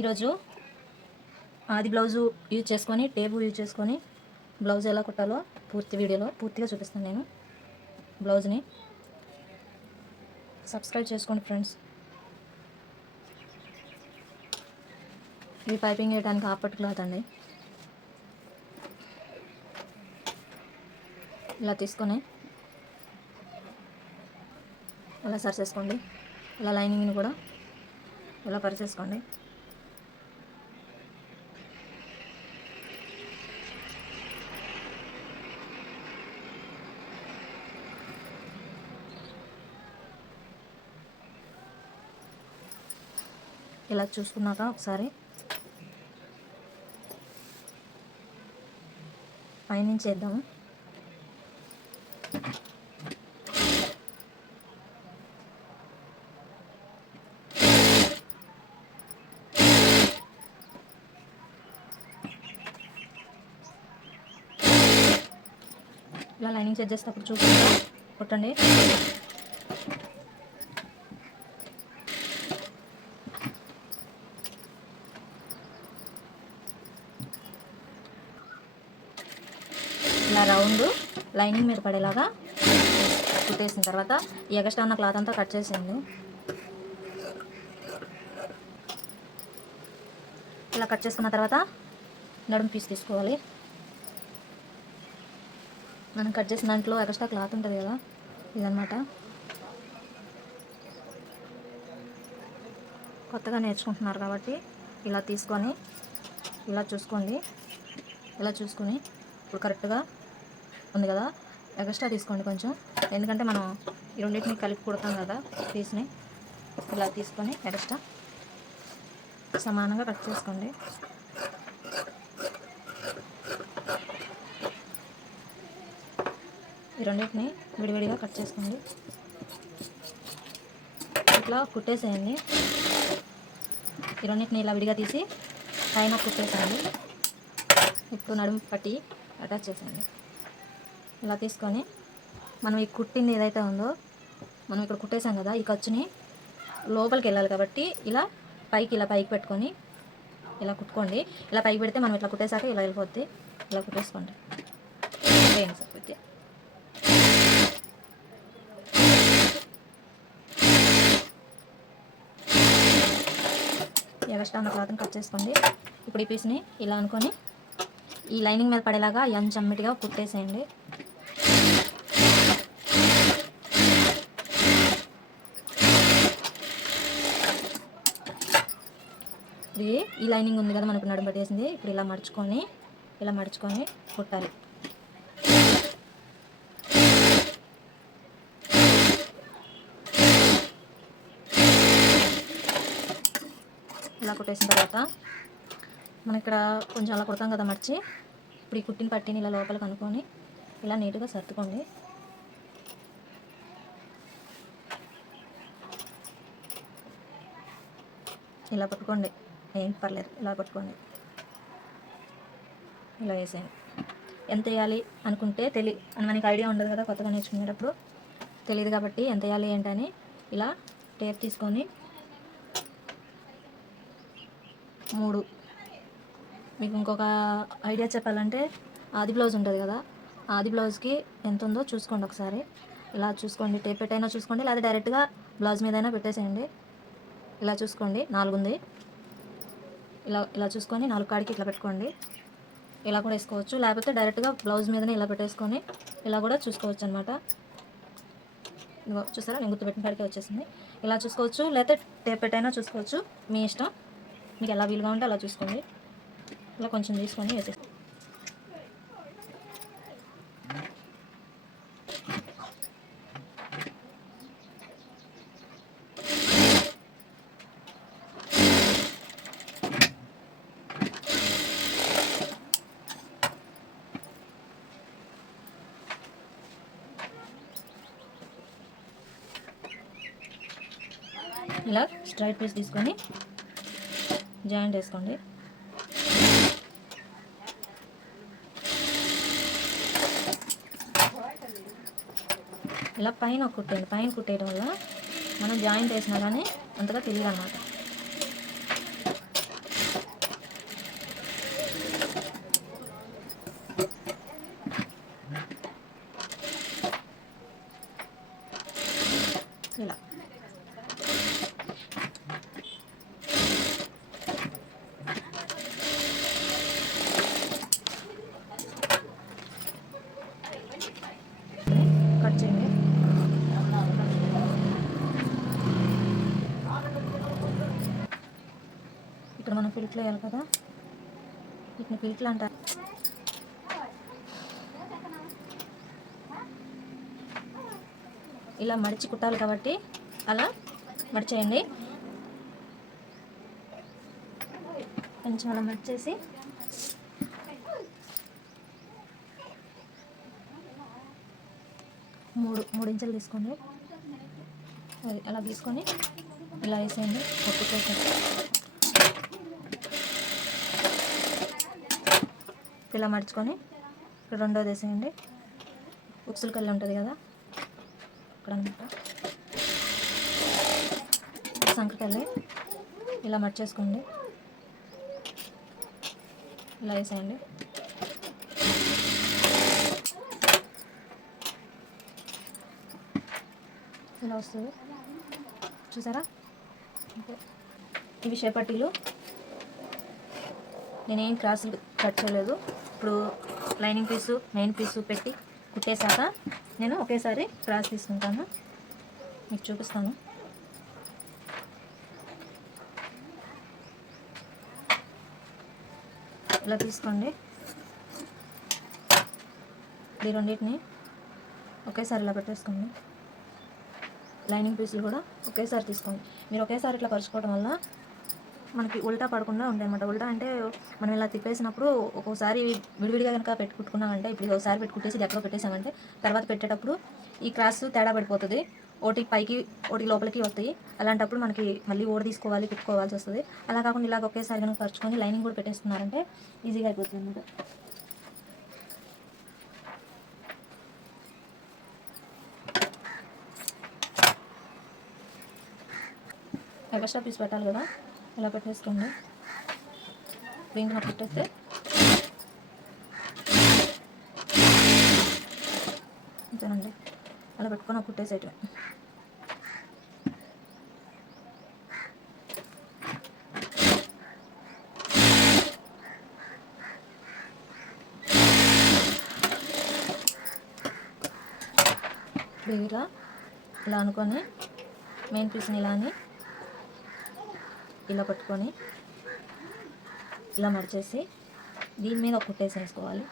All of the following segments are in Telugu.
ఈరోజు ఆది బ్లౌజు యూజ్ చేసుకొని టేబుల్ యూజ్ చేసుకొని బ్లౌజ్ ఎలా కుట్టాలో పూర్తి వీడియోలో పూర్తిగా చూపిస్తాను నేను బ్లౌజ్ని. సబ్స్క్రైబ్ చేసుకోండి ఫ్రెండ్స్. ఇది పైపింగ్ వేయడానికి ఆపట్ క్లాత్ అండి. ఇలా తీసుకొని ఇలా చేసుకోండి ఇలా లైనింగ్ని కూడా ఇలా పరిచేసుకోండి. ఇలా చూసుకున్నాక ఒకసారి పైనుంచి వేద్దాము. ఇలా లైనింగ్ సెట్ చేసేటప్పుడు చూసుకుంటా కొట్టండి. ఇలా రౌండ్ లైనింగ్ మీద పడేలాగా కుట్టేసిన తర్వాత ఈ ఎగస్ట్రా ఉన్న క్లాత్ అంతా కట్ చేసేయండి ఇలా కట్ చేసుకున్న తర్వాత నడుము పీస్ తీసుకోవాలి. మనం కట్ చేసిన దాంట్లో ఎక్స్ట్రా క్లాత్ ఉంటుంది కదా ఇదనమాట కొత్తగా నేర్చుకుంటున్నారు కాబట్టి ఇలా తీసుకొని ఇలా చూసుకోండి ఇలా చూసుకొని ఇప్పుడు కరెక్ట్గా ఉంది కదా. ఎక్స్ట్రా తీసుకోండి కొంచెం. ఎందుకంటే మనం ఈ రెండింటిని కలిపి కుడతాం కదా పీస్ని. ఇలా తీసుకొని ఎక్స్ట్రా సమానంగా కట్ చేసుకోండి. ఈ రెండింటిని విడివిడిగా కట్ చేసుకోండి. ఇట్లా కుట్టేసేయండి. ఈ రెండింటిని ఇలా విడిగా తీసి పైన కుట్టేసేయండి. ఇప్పుడు నడుము పట్టి అటాచ్ చేసేయండి. ఇలా తీసుకొని మనం ఈ కుట్టింది ఏదైతే ఉందో మనం ఇక్కడ కుట్టేసాం కదా ఈ ఖర్చుని లోపలికి వెళ్ళాలి కాబట్టి ఇలా పైకి ఇలా పైకి పెట్టుకొని ఇలా కుట్టుకోండి. ఇలా పైకి పెడితే మనం ఇట్లా కుట్టేసాక ఇలా వెళ్ళిపోద్ది. ఇలా కుట్టేసుకోండి. సార్. కొద్దిగా ఎక్స్ట్రా ఉన్న క్లాత్ని కట్ చేసుకోండి. ఇప్పుడు ఈ పీస్ని ఇలా అనుకొని ఈ లైనింగ్ మీద పడేలాగా ఎంచమ్మిటిగా కుట్టేసేయండి. ఇది ఈ లైనింగ్ ఉంది కదా మనకు నడుము పట్టేసింది. ఇప్పుడు ఇలా మడుచుకొని ఇలా మడుచుకొని కుట్టాలి. కుట్టేసిన తర్వాత మనం ఇక్కడ కొంచెం అలా కుడతాం కదా మర్చి. ఇప్పుడు ఈ కుట్టిన పట్టిని ఇలా లోపల కనుక్కొని ఇలా నీట్గా సర్దుకోండి. ఇలా పట్టుకోండి. ఏం పర్లేదు ఇలా పట్టుకోండి. ఇలా వేసేయండి. ఎంత వేయాలి అనుకుంటే తెలి అని మనకి ఐడియా ఉండదు కదా కొత్తగా నేర్చుకునేటప్పుడు. తెలియదు కాబట్టి ఎంత వేయాలి ఏంటని ఇలా టేప్ తీసుకొని మూడు. మీకు ఇంకొక ఐడియా చెప్పాలంటే ఆది బ్లౌజ్ ఉంటుంది కదా ఆది బ్లౌజ్కి ఎంత ఉందో చూసుకోండి ఒకసారి. ఇలా చూసుకోండి టేప్ పెట్టైనా చూసుకోండి లేదా డైరెక్ట్గా బ్లౌజ్ మీదైనా పెట్టేసేయండి. ఇలా చూసుకోండి నాలుగు ఉంది ఇలా ఇలా చూసుకొని నాలుగు కాడికి ఇట్లా పెట్టుకోండి. ఇలా కూడా వేసుకోవచ్చు లేకపోతే డైరెక్ట్గా బ్లౌజ్ మీదనే ఇలా పెట్టేసుకొని ఇలా కూడా చూసుకోవచ్చు అనమాట చూసారా? నేను గుర్తుపెట్టిన కాడికే వచ్చేసింది. ఇలా చూసుకోవచ్చు లేకపోతే టేప్ పెట్టైనా చూసుకోవచ్చు మీ ఇష్టం. మీకు ఎలా వీలుగా ఉంటే అలా చూసుకోండి. ఇలా కొంచెం తీసుకొని వేసేసి. ఇలా స్ట్రైట్ పీస్ తీసుకొని జాయింట్ వేసుకోండి. ఇలా పైన కుట్టేయండి. పైన కుట్టేయడం వల్ల మనం జాయింట్ వేసినా కానీ అంతగా తెలియదు అన్నమాట ఇక్కడ వేయాలి కదా? వీటిని పీట్లు అంటారు. ఇలా మడిచి కుట్టాలి కాబట్టి అలా మడిచేయండి. కొంచెం అలా మడిచేసి మూడు మూడు ఇంచులు తీసుకోండి. అది అలా తీసుకొని ఇలా వేసేయండి. పప్పు ఇలా మడుచుకొని ఇప్పుడు రెండోది వేసేయండి ఉక్సుల కల్లి ఉంటుంది కదా? ఇక్కడ సంకటల్లి ఇలా మడిచేసుకోండి. ఇలా వేసేయండి. ఇలా వస్తుంది. చూసారా? అంతే. ఇవి చేపట్టీలు. నేనేం క్రాసులు కట్ చేయలేదు. ఇప్పుడు లైనింగ్ పీసు మెయిన్ పీసు పెట్టి కుట్టేశాక నేను ఒకేసారి క్రాస్ తీసుకుంటాను. మీకు చూపిస్తాను. ఇలా తీసుకోండి. ఈ రెండింటిని ఒకేసారి ఇలా పెట్టేసుకోండి. లైనింగ్ పీసులు కూడా ఒకేసారి తీసుకోండి. మీరు ఒకేసారి ఇట్లా పరుచుకోవడం వల్ల మనకి ఉల్టా పడకుండా ఉంటాయి అనమాట ఉల్టా అంటే మనం ఇలా తిప్పేసినప్పుడు ఒక్కోసారి విడివిడిగా కనుక పెట్టుకుంటున్నామంటే ఇప్పుడు ఒకసారి పెట్టుకుంటేసి ఎక్కడ పెట్టేసామంటే తర్వాత పెట్టేటప్పుడు ఈ క్రాస్ తేడా పడిపోతుంది. ఒకటి పైకి ఒకటి లోపలికి వస్తాయి. అలాంటప్పుడు మనకి మళ్ళీ ఓడి తీసుకోవాలి పెట్టుకోవాల్సి వస్తుంది. అలా కాకుండా ఇలాగ ఒకేసారి కనుక పరుచుకొని లైనింగ్ కూడా పెట్టేస్తున్నారంటే ఈజీగా అయిపోతుంది అనమాట ఎక్స్ట్రా పీస్ పెట్టాలి కదా? ఇలా పెట్టేసుకోండి. దీంట్లో పెట్టేస్తే అంతేనండి. అలా పెట్టుకొని ఒక కుట్టేసేయటమే ఇలా ఇలా అనుకొని మెయిన్ పీస్ని ఇలా అని ఇలా పట్టుకొని ఇలా మడిచేసి దీని మీద కుట్టేసేసుకోవాలి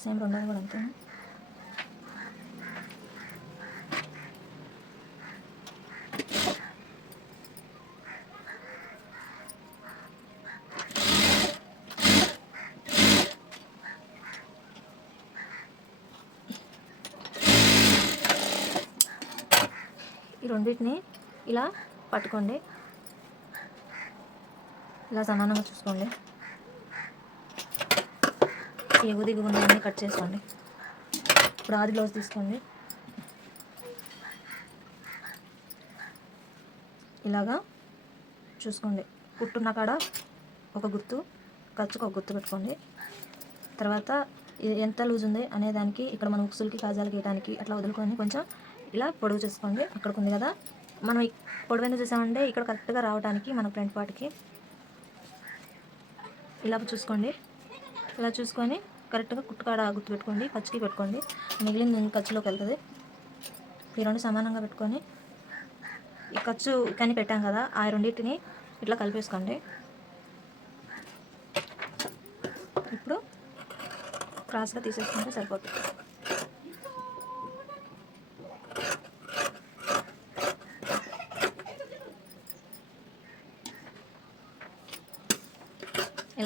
సేమ్ రెండోది కూడా అంతే. రెండింటిని ఇలా పట్టుకోండి. ఇలా సమానంగా చూసుకోండి. ఎగు దిగు ఉన్నాయన్నీ కట్ చేసుకోండి. ఇప్పుడు ఆది బ్లౌజ్ తీసుకోండి. ఇలాగా చూసుకోండి. కుట్టున్న కాడ ఒక గుర్తు ఖర్చుకు ఒక గుర్తు పెట్టుకోండి. తర్వాత ఇది ఎంత లూజ్ ఉంది అనే దానికి ఇక్కడ మనం ఉక్సులకి కాజాలు గీయడానికి అట్లా వదులుకొని కొంచెం ఇలా పొడవు చేసుకోండి. అక్కడికి ఉంది కదా. మనం ఈ పొడవైన చూసామంటే ఇక్కడ కరెక్ట్గా రావడానికి మన ఫ్రంట్ పార్ట్కి ఇలా చూసుకోండి. ఇలా చూసుకొని కరెక్ట్గా కుట్టుకాడ గుర్తుపెట్టుకోండి ఖర్చుకి పెట్టుకోండి. మిగిలింది ఖర్చులోకి వెళ్తుంది. ఈ రెండు సమానంగా పెట్టుకొని ఈ ఖర్చు కానీ పెట్టాం కదా. ఆ రెండింటిని ఇట్లా కలిపేసుకోండి. ఇప్పుడు క్రాస్గా తీసేసుకుంటే సరిపోతుంది.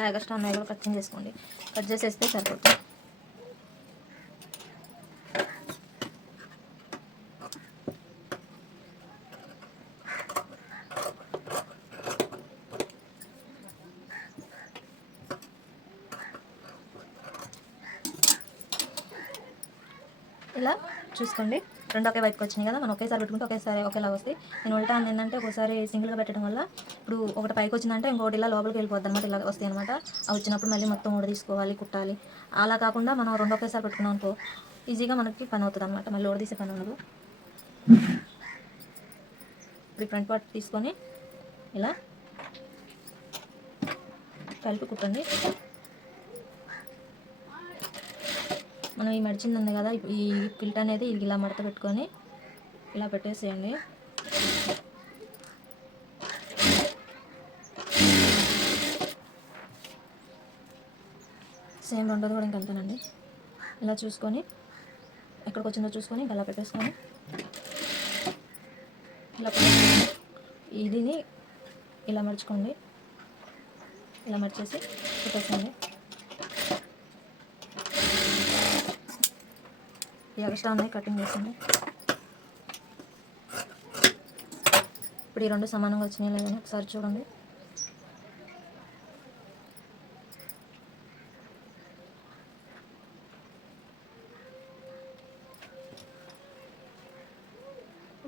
ఇలా ఎక్స్ట్రా ఉన్నాయి కూడా కట్ చేసుకోండి కట్ చేసేస్తే సరిపోతుంది. ఇలా చూసుకోండి. రెండు ఒకే వైపుకి వచ్చినాయి కదా. మనం ఒకేసారి పెట్టుకుంటే ఒకేసారి ఒకేలా వస్తాయి. నేను ఉల్టా అని ఏంటంటే ఒకసారి సింగిల్గా పెట్టడం వల్ల ఇప్పుడు ఒకటి పైకి వచ్చిందంటే ఇంకోటి ఇలా లోపలికి వెళ్ళిపోద్ది అనమాట ఇలా వస్తాయి అనమాట అవి వచ్చినప్పుడు మళ్ళీ మొత్తం ఊడ తీసుకోవాలి కుట్టాలి. అలా కాకుండా మనం రెండు ఒకేసారి పెట్టుకున్నాం అనుకో ఈజీగా మనకి పని అవుతుంది అనమాట మళ్ళీ ఊడ తీసే పని ఉండదు. ఇప్పుడు ఫ్రంట్ పార్ట్ తీసుకొని ఇలా కలిపి కుట్టండి. మనం ఈ మడిచింది ఉంది కదా ఈ కిల్ట్ అనేది ఇలా మడత పెట్టుకొని ఇలా పెట్టేసేయండి. సేమ్ రెండోది కూడా ఇంకంతేనండి ఇలా చూసుకొని ఎక్కడికి వచ్చిందో చూసుకొని ఇలా పెట్టేసుకొని ఇలా ఇదిని ఇలా మడుచుకోండి. ఇలా మడిచేసి పెట్టేసుకోండి ఈ ఉన్నాయి కటింగ్ చేసింది. ఇప్పుడు ఈ రెండు సమానంగా వచ్చినాయి లేదని ఒకసారి చూడండి.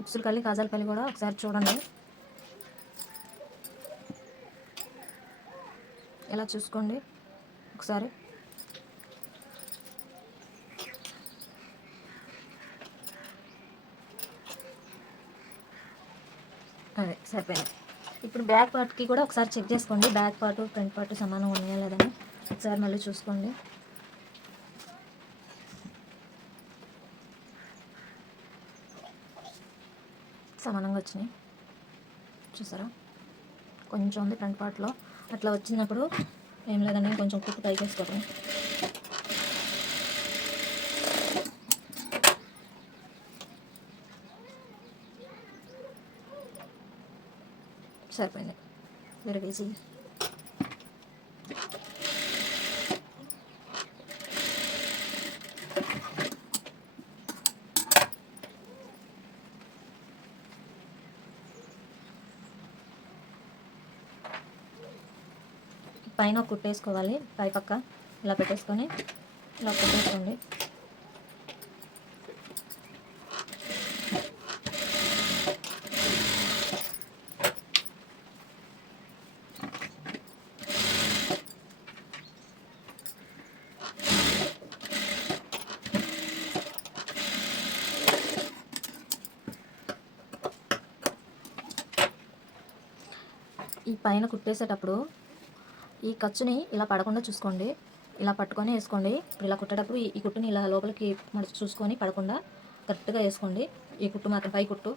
ఉక్సులు కల్లి కాజాల పల్లి కూడా ఒకసారి చూడండి. ఎలా చూసుకోండి? ఒకసారి. అదే సరిపోయింది. ఇప్పుడు బ్యాక్ పార్ట్కి కూడా ఒకసారి చెక్ చేసుకోండి. బ్యాక్ పార్ట్ ఫ్రంట్ పార్ట్ సమానంగా ఉన్నాయా లేదని ఒకసారి మళ్ళీ చూసుకోండి. సమానంగా వచ్చినాయి. చూసారా? కొంచెం ఉంది ఫ్రంట్ పార్ట్లో. అట్లా వచ్చినప్పుడు ఏం లేదండి కొంచెం కుట్టు పైకి సరిపోయినాయి వెరీ విరగేసి పైన కుట్టేసుకోవాలి పై పక్క ఇలా పెట్టేసుకొని ఇలా కుట్టేసుకోండి. ఈ పైన కుట్టేసేటప్పుడు ఈ ఖర్చుని ఇలా పడకుండా చూసుకోండి. ఇలా పట్టుకొని వేసుకోండి. ఇప్పుడు ఇలా కుట్టేటప్పుడు ఈ- కుట్టుని ఇలా లోపలికి మడిచి చూసుకొని పడకుండా కరెక్ట్గా వేసుకోండి. ఈ కుట్టు మాత్రం పై కుట్టు.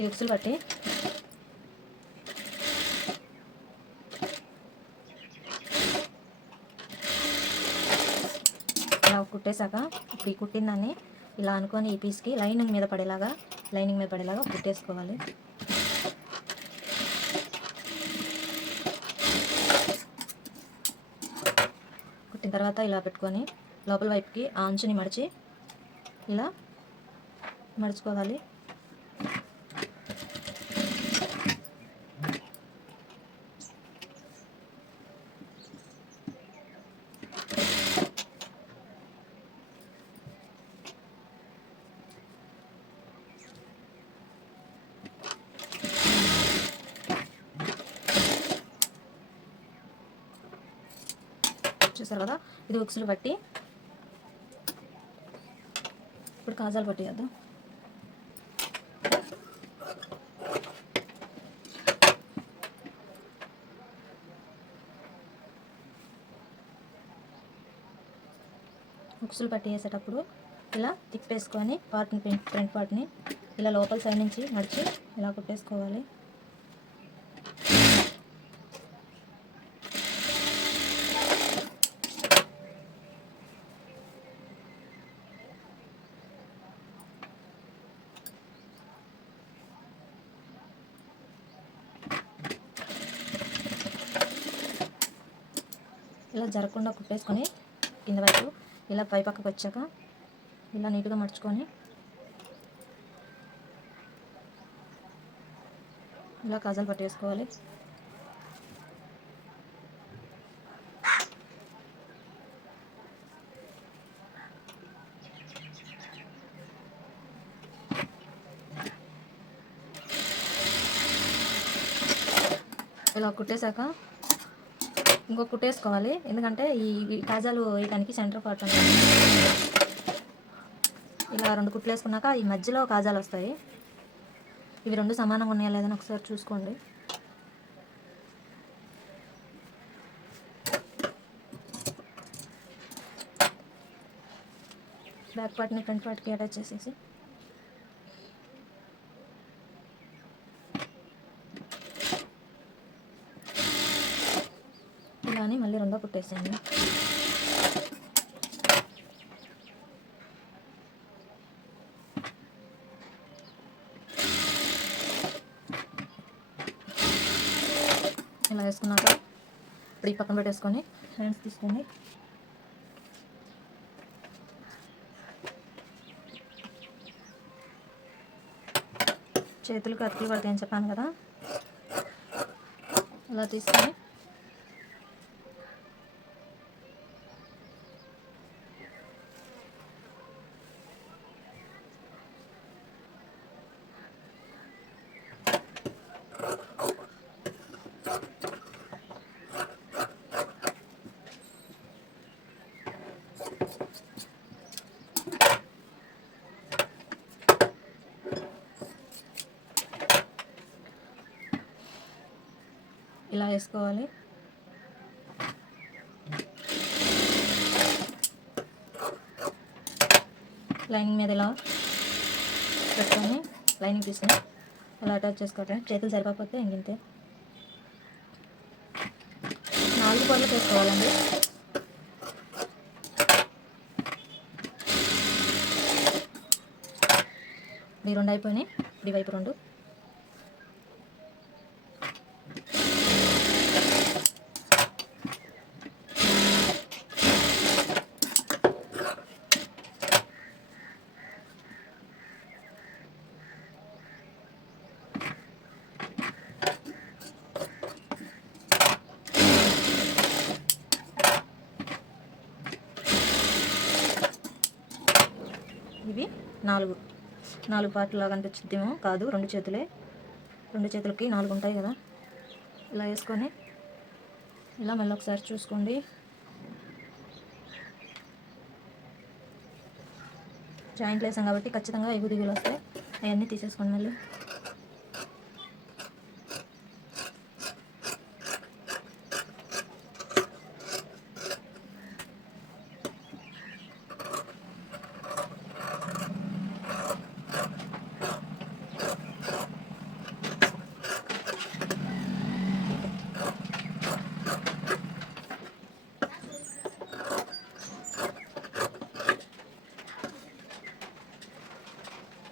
ఈ బట్టి పట్టి. ఇలా కుట్టేశాక ఇప్పుడు ఈ కుట్టిన ఇలా అనుకొని ఈ పీస్కి లైనింగ్ మీద పడేలాగా లైనింగ్ మీద పడేలాగా కుట్టేసుకోవాలి. కుట్టిన తర్వాత ఇలా పెట్టుకొని లోపల వైపుకి ఆ అంచుని మడిచి ఇలా మడుచుకోవాలి. చూసారు కదా? ఇది ఉక్సులు పట్టి ఇప్పుడు కాజాలు పట్టి చేద్దాం ఉక్సులు పట్టి వేసేటప్పుడు ఇలా తిప్పేసుకొని పార్ట్ని ఫ్రంట్ పార్ట్ని ఇలా లోపల సైడ్ నుంచి నడిచి ఇలా కుట్టేసుకోవాలి. ఇలా జరగకుండా కుట్టేసుకొని కింద వైపు ఇలా పై పక్కకు వచ్చాక ఇలా నీట్గా మడుచుకొని ఇలా కాజాలు పట్టేసుకోవాలి. ఇలా కుట్టేశాక ఇంకో కుట్టేసుకోవాలి ఎందుకంటే ఈ కాజాలు వేయడానికి సెంటర్ పార్ట్ ఇలా రెండు కుట్లు వేసుకున్నాక ఈ మధ్యలో కాజాలు వస్తాయి. ఇవి రెండు సమానంగా ఉన్నాయా లేదని ఒకసారి చూసుకోండి. బ్యాక్ పార్ట్ని ఫ్రంట్ పార్ట్కి అటాచ్ చేసేసి ఇలా అని మళ్ళీ రెండో కుట్టేసాను. ఇలా వేసుకున్నాక ఇప్పుడు ఈ పక్కన పెట్టేసుకొని హ్యాండ్స్ తీసుకోండి చేతులకు అతుకులు పడతాయని చెప్పాను కదా. ఇలా తీసుకొని వేసుకోవాలి లైనింగ్ మీద ఇలా పెట్టుకొని లైనింగ్ తీసుకుని అలా అటాచ్ చేసుకోవటం చేతులు సరిపోతే ఇంకింతే నాలుగు పళ్ళు చేసుకోవాలండి. ఈ రెండు అయిపోయినాయి. ఈ వైపు రెండు. ఇవి నాలుగు. నాలుగు పార్ట్లు లాగా అనిపించిద్దేమో కాదు రెండు చేతులే. రెండు చేతులకి నాలుగు ఉంటాయి కదా. ఇలా వేసుకొని ఇలా మళ్ళీ ఒకసారి చూసుకోండి. జాయింట్లు వేసాం కాబట్టి ఖచ్చితంగా ఎగుదిగులు వస్తాయి. అవన్నీ తీసేసుకోండి మళ్ళీ.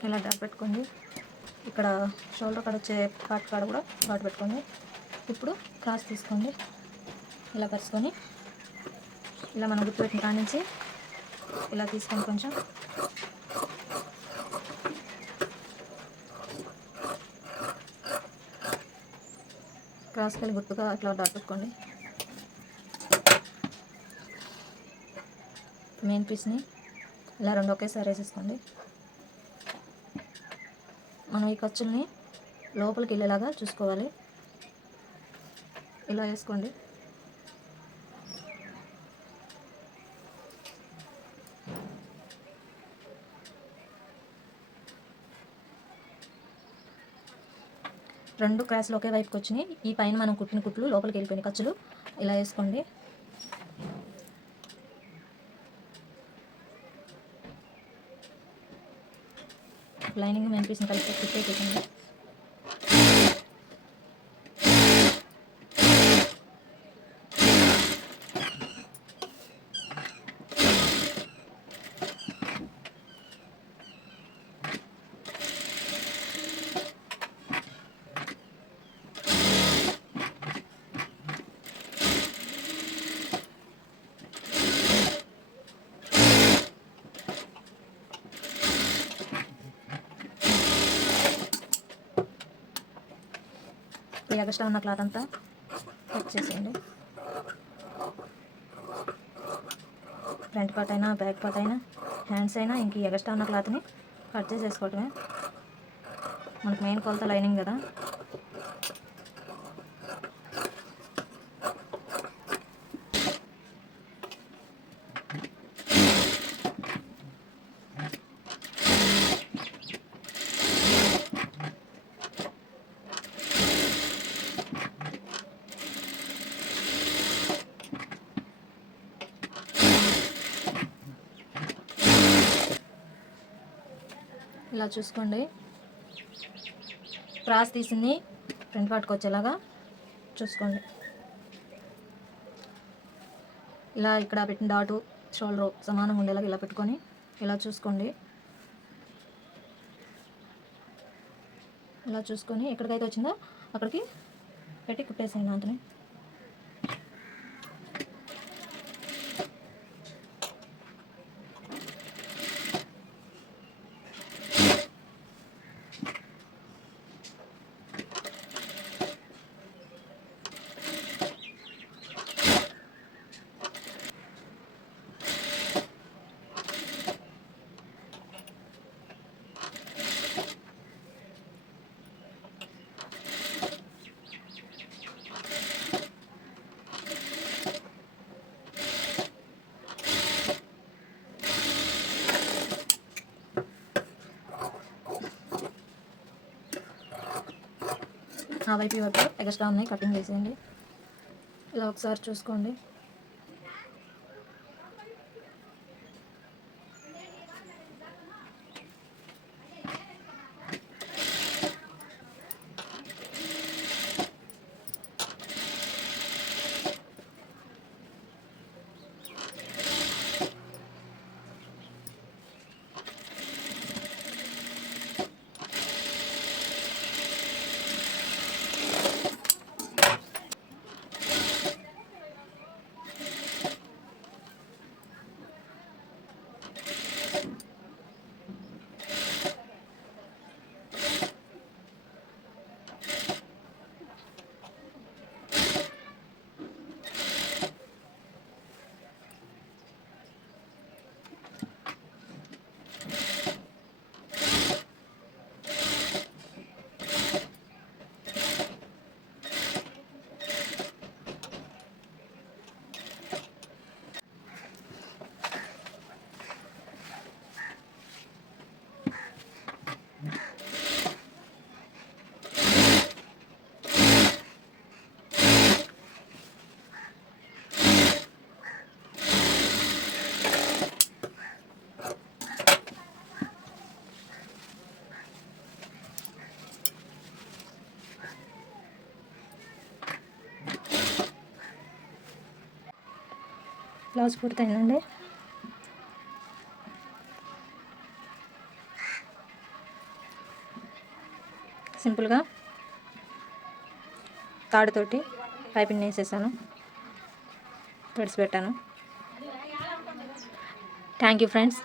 ఇలా డాట్ పెట్టుకోండి ఇక్కడ షోల్డర్ కాడ వచ్చే పార్ట్ కాడ కూడా డాట్ పెట్టుకోండి ఇప్పుడు క్రాస్ తీసుకోండి ఇలా పరుచుకొని ఇలా మనం గుర్తుపెట్టిన కాడ నుంచి ఇలా తీసుకోండి కొంచెం క్రాస్కి వెళ్ళి గుర్తుగా ఇట్లా డాట్ పెట్టుకోండి. మెయిన్ పీస్ని ఇలా రెండు ఒకేసారి వేసేసుకోండి. మనం ఈ ఖర్చుల్ని లోపలికి వెళ్ళేలాగా చూసుకోవాలి. ఇలా వేసుకోండి. రెండు క్రాస్లు ఒకే వైపుకి వచ్చినాయి ఈ పైన మనం కుట్టిన కుట్లు లోపలికి వెళ్ళిపోయినాయి ఖర్చులు ఇలా వేసుకోండి. లైనింగ్ మెయిన్ పీస్ని కలిపి ఫిట్ అయిపోతుంది ఈ ఎగస్ట్రా ఉన్న క్లాత్ అంతా కట్ చేసేయండి. ఫ్రంట్ పార్ట్ అయినా బ్యాక్ పార్ట్ అయినా హ్యాండ్స్ అయినా ఇంక ఎగస్ట్రా ఉన్న క్లాత్ని కట్ చేసేసుకోవటమే. మనకు మెయిన్ కొలత లైనింగ్ కదా. ఇలా చూసుకోండి. క్రాస్ తీసింది ఫ్రంట్ పార్ట్కి వచ్చేలాగా చూసుకోండి. ఇలా ఇక్కడ పెట్టిన డాటు షోల్డర్ సమానంగా ఉండేలాగా ఇలా పెట్టుకొని ఇలా చూసుకోండి. ఇలా చూసుకొని ఎక్కడికైతే వచ్చిందో అక్కడికి పెట్టి కుట్టేసాను అంతనే. ఆ వైపు ఈ వైపు ఎక్స్ట్రా ఉన్నాయి కటింగ్ చేసేయండి. ఇలా ఒకసారి చూసుకోండి. బ్లౌజ్ పూర్తయిందండి సింపుల్గా తాడుతోటి పైపింగ్ వేసేసాను. థ్రెడ్స్ పెట్టాను. Thank you friends.